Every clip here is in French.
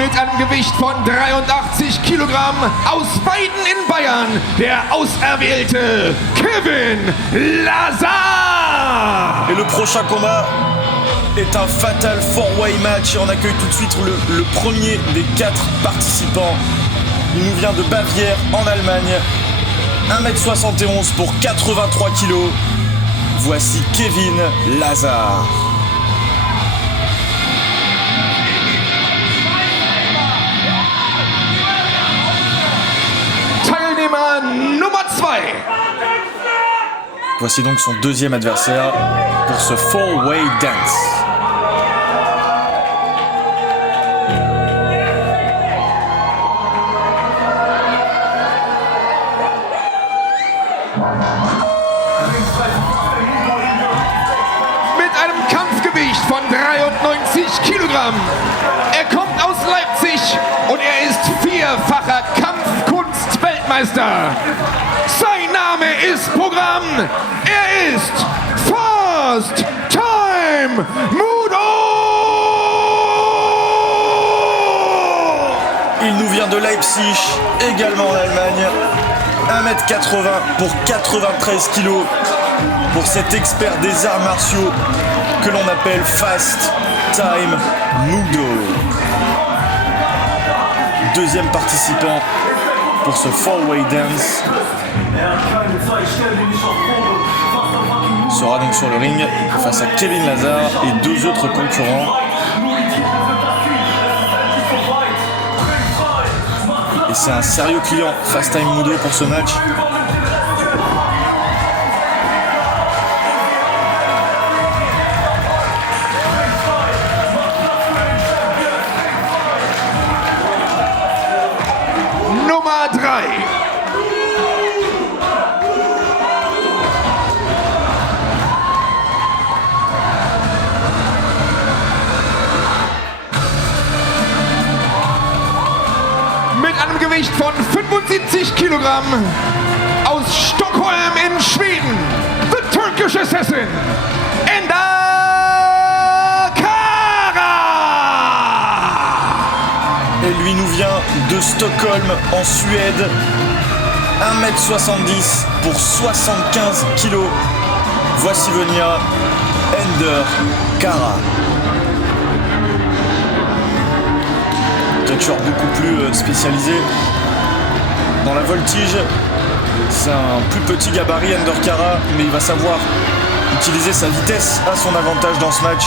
Mit einem Gewicht von 83 Kilogramm aus Weiden in Bayern, der auserwählte Kevin Lazar. Et le prochain combat est un fatal four-way match et on accueille tout de suite le premier des 4 participants. Il nous vient de Bavière en Allemagne. 1m71 pour 83 kg. Voici Kevin Lazar. Teilnehmer Nummer 2. Voici donc son deuxième adversaire pour ce four-way dance. Mit einem Kampfgewicht von 93 Kilogramm. Er kommt aus Leipzig und er ist 4-facher Kampfkunst-Weltmeister. Sein Name ist Programm. Er ist First Time Mudo. Il nous vient de Leipzig, également en Allemagne. 1m80 pour 93 kg pour cet expert des arts martiaux que l'on appelle Fast Time Mudo. Deuxième participant pour ce four-way dance sera donc sur le ring face à Kevin Lazar et 2 autres concurrents. Et c'est un sérieux client, Fast Time Mudo, pour ce match. Nummer 3. Mit einem Gewicht von 75 Kilogramm aus Stockholm in Schweden, the Turkish Assassin, Ender Kara. Et lui nous vient de Stockholm en Suède. 1m70 pour 75 kg. Voici venir Ender Kara. Catcheur beaucoup plus spécialisé dans la voltige. C'est un plus petit gabarit, Ender Kara, mais il va savoir utiliser sa vitesse à son avantage dans ce match.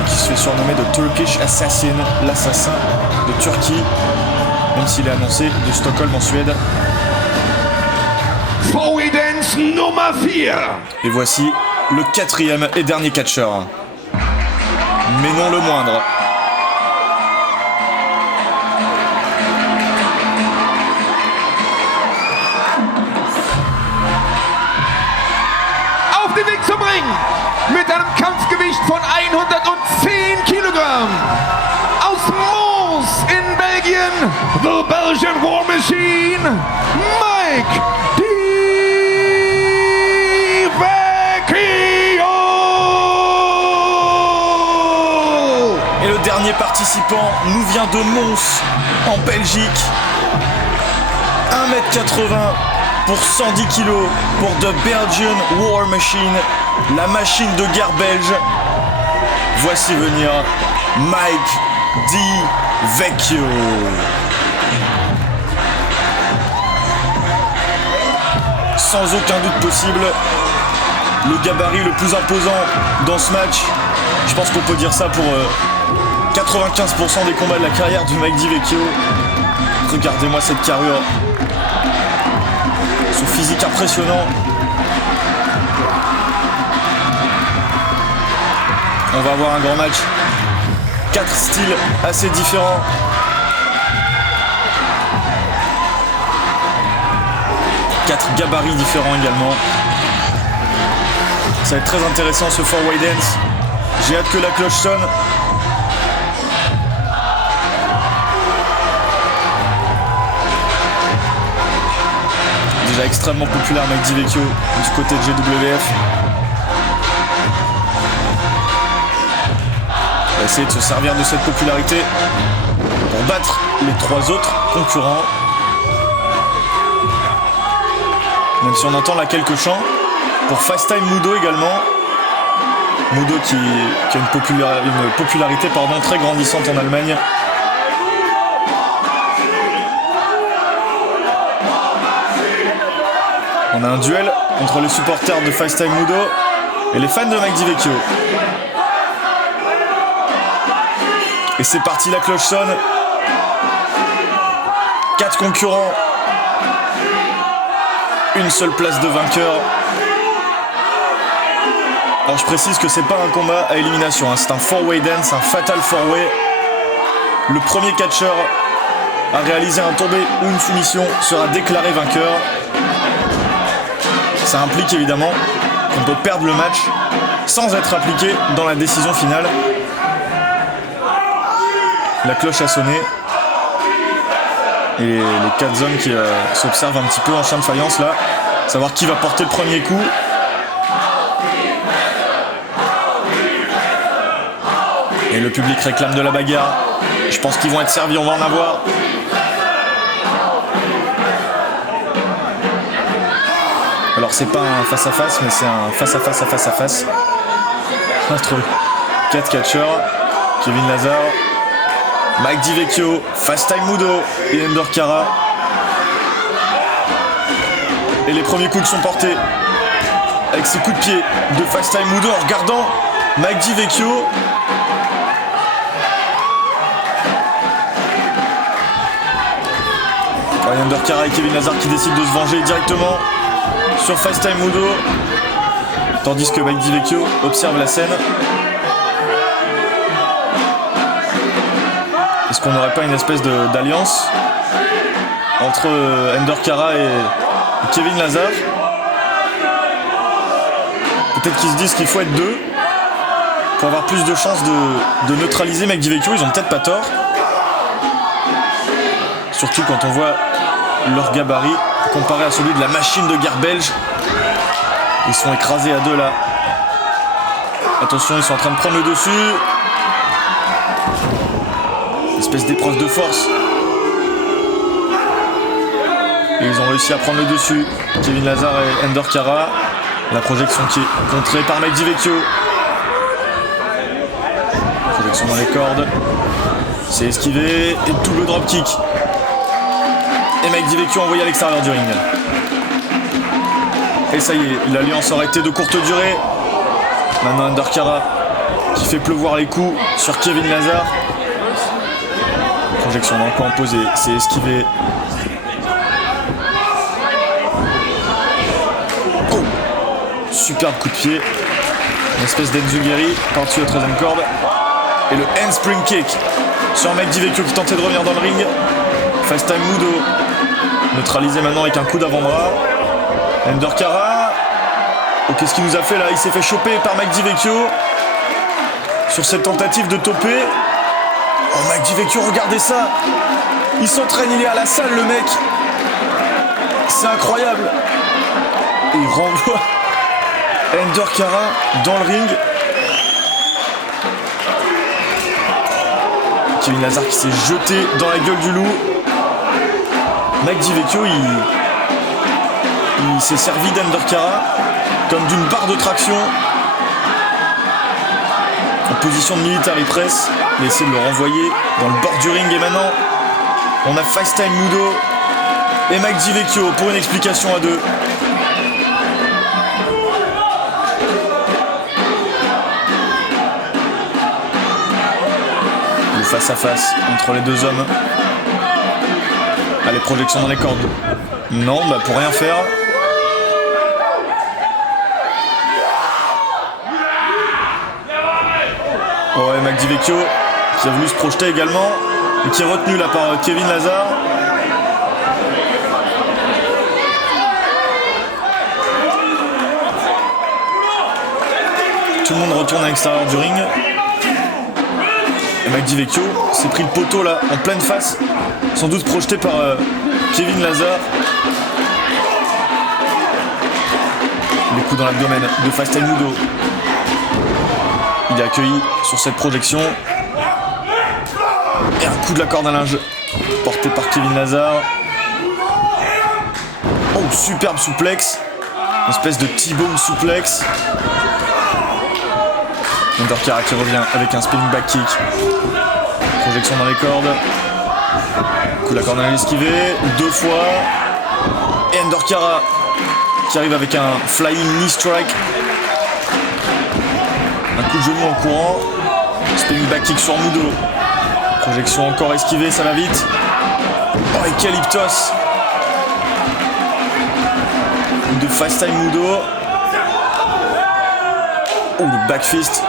Et qui se fait surnommer de Turkish Assassin, l'assassin de Turquie, même s'il est annoncé de Stockholm en Suède. Four-way dance Nummer 4. Et voici le 4e et dernier catcheur. Mais non le moindre. Auf dem Weg zum Ring mit einem Kampfgewicht von 110 Kilogramm. Aus Mons in Belgien, the Belgian War Machine, Mike DiVecchio. Et le dernier participant nous vient de Mons, en Belgique. 1m80 pour 110 kg pour The Belgian War Machine, la machine de guerre belge. Voici venir Mike DiVecchio. Sans aucun doute possible, le gabarit le plus imposant dans ce match. Je pense qu'on peut dire ça pour 95% des combats de la carrière de Mike DiVecchio. Regardez-moi cette carrure. Son physique impressionnant. On va avoir un grand match. 4 styles assez différents. Quatre gabarits différents également. Ça va être très intéressant ce four-way dance. J'ai hâte que la cloche sonne. Déjà extrêmement populaire Mike DiVecchio du côté de GWF. essayer de se servir de cette popularité pour battre les 3 autres concurrents. Même si on entend là quelques chants. Pour Fast Time Mudo également. Mudo qui a une popularité très grandissante en Allemagne. On a un duel entre les supporters de Fast Time Mudo et les fans de Mike DiVecchio. Et c'est parti, la cloche sonne. 4 concurrents. Une seule place de vainqueur. Alors je précise que c'est pas un combat à élimination, hein. C'est un 4-way dance, un fatal 4-way. Le premier catcheur à réaliser un tombé ou une soumission sera déclaré vainqueur. Ça implique évidemment qu'on peut perdre le match sans être appliqué dans la décision finale. La cloche a sonné. Et les 4 hommes qui s'observent un petit peu en chien de faïence là, savoir qui va porter le premier coup. Et le public réclame de la bagarre. Je pense qu'ils vont être servis, on va en avoir. Alors c'est pas un face à face, mais c'est un face à face entre 4 catcheurs, Kevin Lazar, Mike DiVecchio, Fast Time Mudo et Ender Kara. Et les premiers coups sont portés avec ces coups de pied de Fast Time Mudo en regardant Mike DiVecchio. Ender Kara et Kevin Lazar qui décident de se venger directement sur Fast Time Mudo, tandis que Mike DiVecchio observe la scène. Est-ce qu'on n'aurait pas une espèce d'alliance entre Ender Kara et Kevin Lazar? Peut-être qu'ils se disent qu'il faut être 2 pour avoir plus de chances de neutraliser Mike DiVecchio. Ils ont peut-être pas tort, surtout quand on voit leur gabarit comparé à celui de la machine de guerre belge. Ils sont écrasés à 2 là. Attention, ils sont en train de prendre le dessus. Espèce d'épreuve de force. Et ils ont réussi à prendre le dessus. Kevin Lazar et Ender Kara. La projection qui est contrée par Mike DiVecchio. Projection dans les cordes. C'est esquivé. Et double dropkick. Et Mike DiVecchio envoyé à l'extérieur du ring. Et ça y est, l'alliance aurait été de courte durée. Maintenant Ender Kara qui fait pleuvoir les coups sur Kevin Lazar. Projection dans le coin opposé, c'est esquivé. Oh, superbe coup de pied. Une espèce d'enzugiri par-dessus la 13e corde. Et le handspring kick sur Mike DiVecchio qui tentait de revenir dans le ring. Fast Time Mudo neutralisé maintenant avec un coup d'avant-bras. Ender Kara. Oh, qu'est-ce qu'il nous a fait là? Il s'est fait choper par Mike DiVecchio sur cette tentative de toper. Oh, Mike DiVecchio, regardez ça! Il s'entraîne, il est à la salle, le mec! C'est incroyable! Et il renvoie Ender Kara dans le ring. Kevin Lazar qui s'est jeté dans la gueule du loup. Mike DiVecchio, il s'est servi d'Ender Kara comme d'une barre de traction en position de military press. Il a essayé de le renvoyer dans le bord du ring. Et maintenant, on a Fast Time Mudo et Mike DiVecchio pour une explication à 2. Le face à face entre les 2 hommes. Allez, projection dans les cordes. Non, bah pour rien faire. Oh, et Mike DiVecchio qui a voulu se projeter également et qui est retenu là par Kevin Lazar. Tout le monde retourne à l'extérieur du ring. Et Mike DiVecchio s'est pris le poteau là en pleine face, sans doute projeté par Kevin Lazar. Les coups dans l'abdomen de Fast Time Mudo. Il est accueilli sur cette projection coup de la corde à linge porté par Kevin Lazar. Oh, superbe souplex. Une espèce de T-bone souplex. Undercara qui revient avec un spinning back kick. Projection dans les cordes. Coup de la corde à linge esquivé. 2 fois. Et Undercara qui arrive avec un flying knee strike. Un coup de genou en courant. Spinning back kick sur Mudo. Projection encore esquivée, ça va vite. Oh, et quel Iptos de fast time Mudo. Oh, le backfist.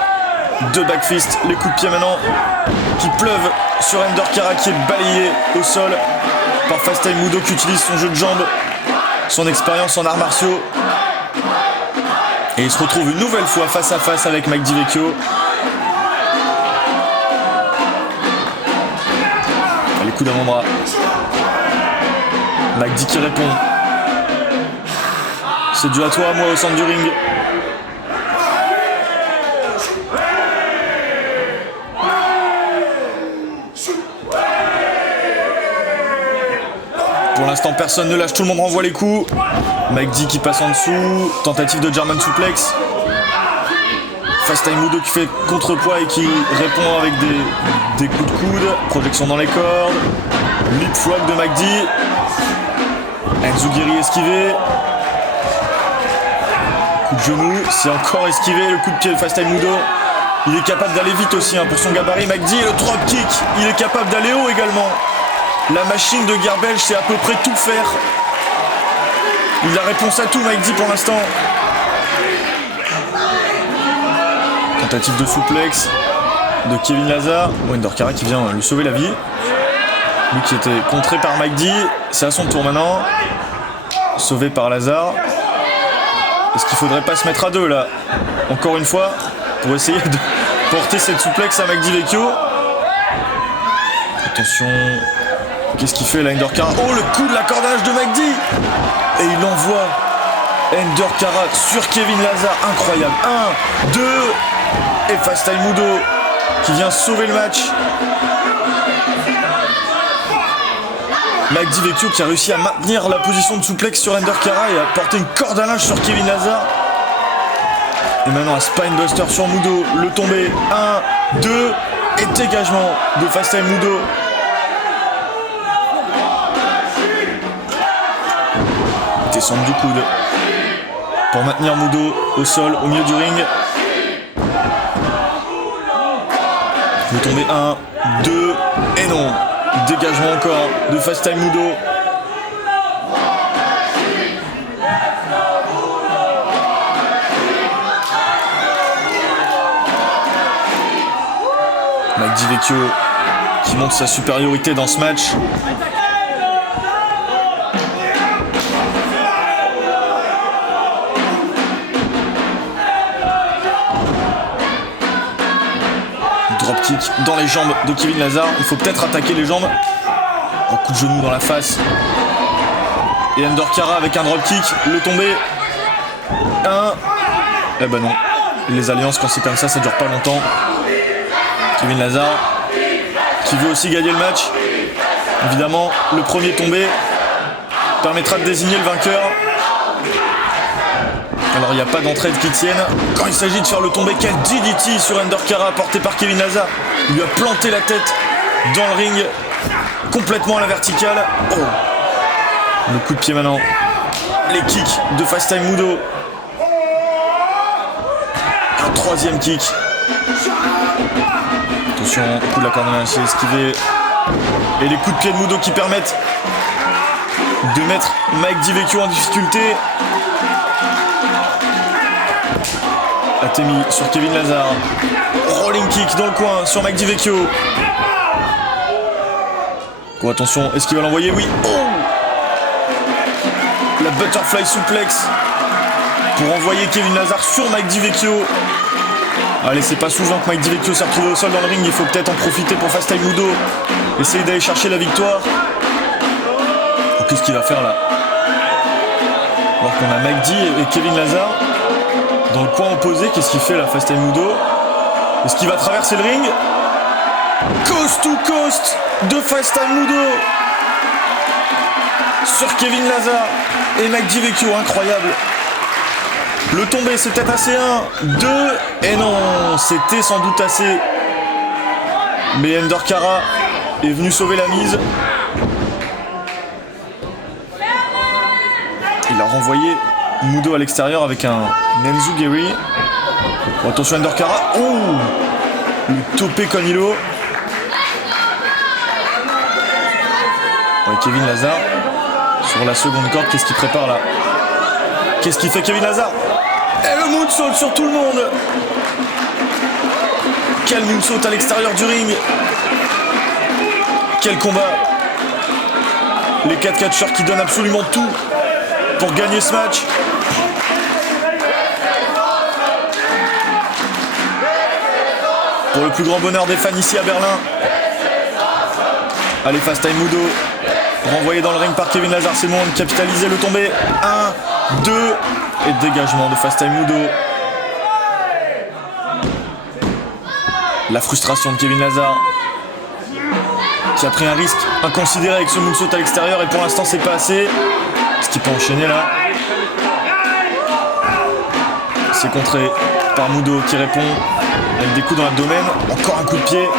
2 backfists, les coups de pied maintenant qui pleuvent sur Undercara qui est balayé au sol par fast time Mudo qui utilise son jeu de jambes, son expérience en arts martiaux. Et il se retrouve une nouvelle fois face à face avec Mike DiVecchio. Les coups d'avant-bras. Mike D qui répond. C'est dû à toi, moi, au centre du ring. Pour l'instant, personne ne lâche, tout le monde renvoie les coups. Mike D qui passe en dessous. Tentative de German suplex. Fast time Mudo qui fait contrepoids et qui répond avec des coups de coude. Projection dans les cordes. Leapfrog de Mike D. Enzugiri esquivé. Coup de genou, c'est encore esquivé. Le coup de pied de Fast time Mudo. Il est capable d'aller vite aussi pour son gabarit. Mike D, le drop kick. Il est capable d'aller haut également. La machine de guerre belge sait à peu près tout faire. Il a réponse à tout, Mike D, pour l'instant. Tentative de souplex de Kevin Lazar. Undercara qui vient lui sauver la vie. Lui qui était contré par Mike D. C'est à son tour maintenant. Sauvé par Lazar. Est-ce qu'il faudrait pas se mettre à 2 là? Encore une fois, pour essayer de porter cette souplex à Mike DiVecchio. Attention. Qu'est-ce qu'il fait là, Undercara? Oh, le coup de la cordage de Mike D. Et il envoie Undercara sur Kevin Lazar. Incroyable. 1, 2. Et Fast time Mudo qui vient sauver le match. Mike DiVecchio qui a réussi à maintenir la position de souplex sur Undercara et à porter une corde à linge sur Kevin Lazar. Et maintenant un spinebuster sur Mudo. Le tombé. 1, 2. Et dégagement de Fast time Mudo. Descente du coude pour maintenir Mudo au sol au milieu du ring. Le tombé 1, 2 et non. Dégagement encore de Fast time Mudo. Mike DiVecchio qui montre sa supériorité dans ce match. Dropkick dans les jambes de Kevin Lazar. Il faut peut-être attaquer les jambes. Un coup de genou dans la face. Et Undercara avec un dropkick. Le tombé. 1. Eh ben non. Les alliances quand c'est comme ça dure pas longtemps. Kevin Lazar qui veut aussi gagner le match. Évidemment, le premier tombé permettra de désigner le vainqueur. Alors il n'y a pas d'entraide qui tienne. Quand il s'agit de faire le tombé, quel DDT sur Undercara porté par Kevin Lazar. Il lui a planté la tête dans le ring, complètement à la verticale. Oh. Le coup de pied maintenant. Les kicks de Fast time Mudo. Un troisième kick. Attention, coup de la corde à linge esquivé. Et les coups de pied de Mudo qui permettent de mettre Mike DiVecchio en difficulté. Atemi sur Kevin Lazar. Rolling kick dans le coin sur Mike DiVecchio. Oh, attention, est-ce qu'il va l'envoyer? Oui. Oh, la butterfly suplex pour envoyer Kevin Lazar sur Mike DiVecchio. Allez, c'est pas souvent que Mike DiVecchio s'est retrouvé au sol dans le ring. Il faut peut-être en profiter pour Fast time Mudo. Essayer d'aller chercher la victoire. Oh, qu'est-ce qu'il va faire là? Alors qu'on a Mike D et Kevin Lazar dans le coin opposé. Qu'est-ce qu'il fait là, Fast time Mudo? Est-ce qu'il va traverser le ring? Coast to coast de Fast Time Mudo sur Kevin Lazar et Magdi Vecchio, incroyable. Le tombé, c'était assez 1, 2, et non, c'était sans doute assez. Mais Ender Cara est venu sauver la mise. Il a renvoyé Mudo à l'extérieur avec un Nenzugiri. Bon, attention Ender Cara. Oh, le topé Conilo. Ouais, Kevin Lazar sur la seconde corde. Qu'est-ce qu'il prépare là? Qu'est-ce qu'il fait Kevin Lazar? Et le moonsault sur tout le monde. Quel moonsault à l'extérieur du ring. Quel combat. Les 4 catcheurs qui donnent absolument tout pour gagner ce match. Pour le plus grand bonheur des fans ici à Berlin. Allez, Fast Time Mudo. Renvoyé dans le ring par Kevin Lazar, c'est le moment de capitaliser le tombé. 1, 2 et dégagement de Fast Time Mudo. La frustration de Kevin Lazar qui a pris un risque inconsidéré avec ce moonsault à l'extérieur et pour l'instant c'est pas assez. Ce qui peut enchaîner là. C'est contré par Mudo qui répond avec des coups dans l'abdomen. Encore un coup de pied.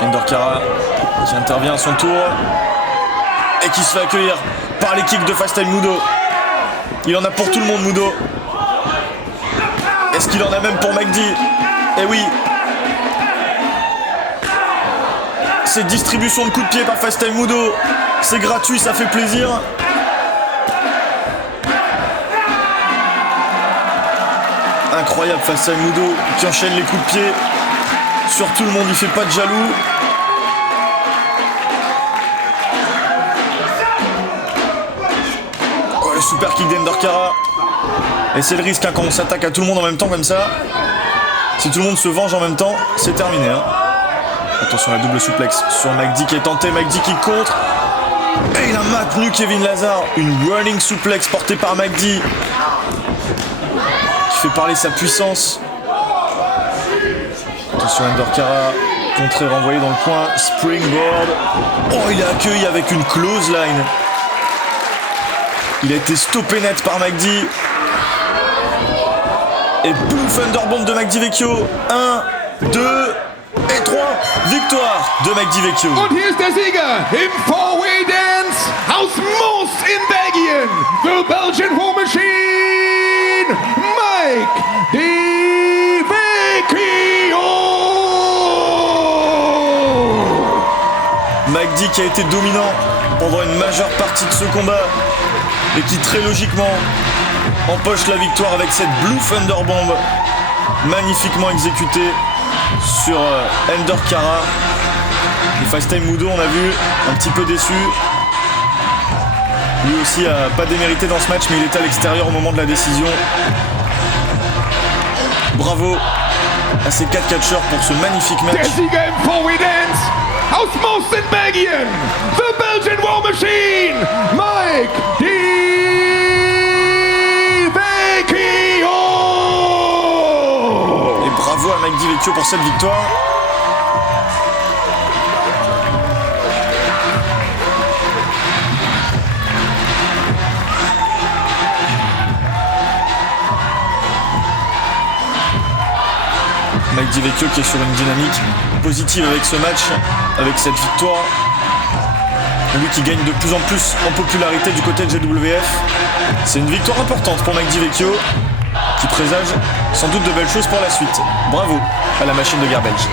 Ender Cara qui intervient à son tour et qui se fait accueillir par les kicks de Fast Time Mudo. Il en a pour tout le monde, Mudo. Est-ce qu'il en a même pour Magdi? Eh oui. Cette distribution de coups de pied par Fast Time Mudo, c'est gratuit, ça fait plaisir. Incroyable Fast Time Mudo qui enchaîne les coups de pied sur tout le monde, il fait pas de jaloux. Oh, le super kick d'Ender Cara. Et c'est le risque hein, quand on s'attaque à tout le monde en même temps comme ça. Si tout le monde se venge en même temps, c'est terminé. Hein. Attention à la double souplex sur Magdi qui est tenté, Magdi qui contre. Et il a maintenu Kevin Lazar. Une running suplex portée par Magdi qui fait parler sa puissance. Attention Ender Cara, contré renvoyé dans le coin, springboard. Oh, il est accueilli avec une clothesline. Il a été stoppé net par Magdi. Et Blue Thunderbomb de Magdi Vecchio. 1, 2 et 3. Victoire de Magdi Vecchio. Und hier ist der Sieger im Four-Way Dance aus Moos in Belgien. The Belgian War Machine, Mike Di Vecchio. Magdi qui a été dominant pendant une majeure partie de ce combat et qui très logiquement empoche la victoire avec cette Blue Thunderbomb magnifiquement exécutée sur Ender Cara. Et Fast Time Mudo, on a vu, un petit peu déçu. Lui aussi a pas démérité dans ce match, mais il était à l'extérieur au moment de la décision. Bravo à ces 4 catcheurs pour ce magnifique match. Der Sieger im Four-Way Dance aus Moos in Belgien. The Belgian War Machine, Mike Di Vecchio. Et bravo à Magdi Vecchio pour cette victoire. Magdi Vecchio qui est sur une dynamique positive avec ce match, avec cette victoire. Lui qui gagne de plus en plus en popularité du côté de GWF. C'est une victoire importante pour Magdi Vecchio qui présage sans doute de belles choses pour la suite. Bravo à la machine de guerre belge.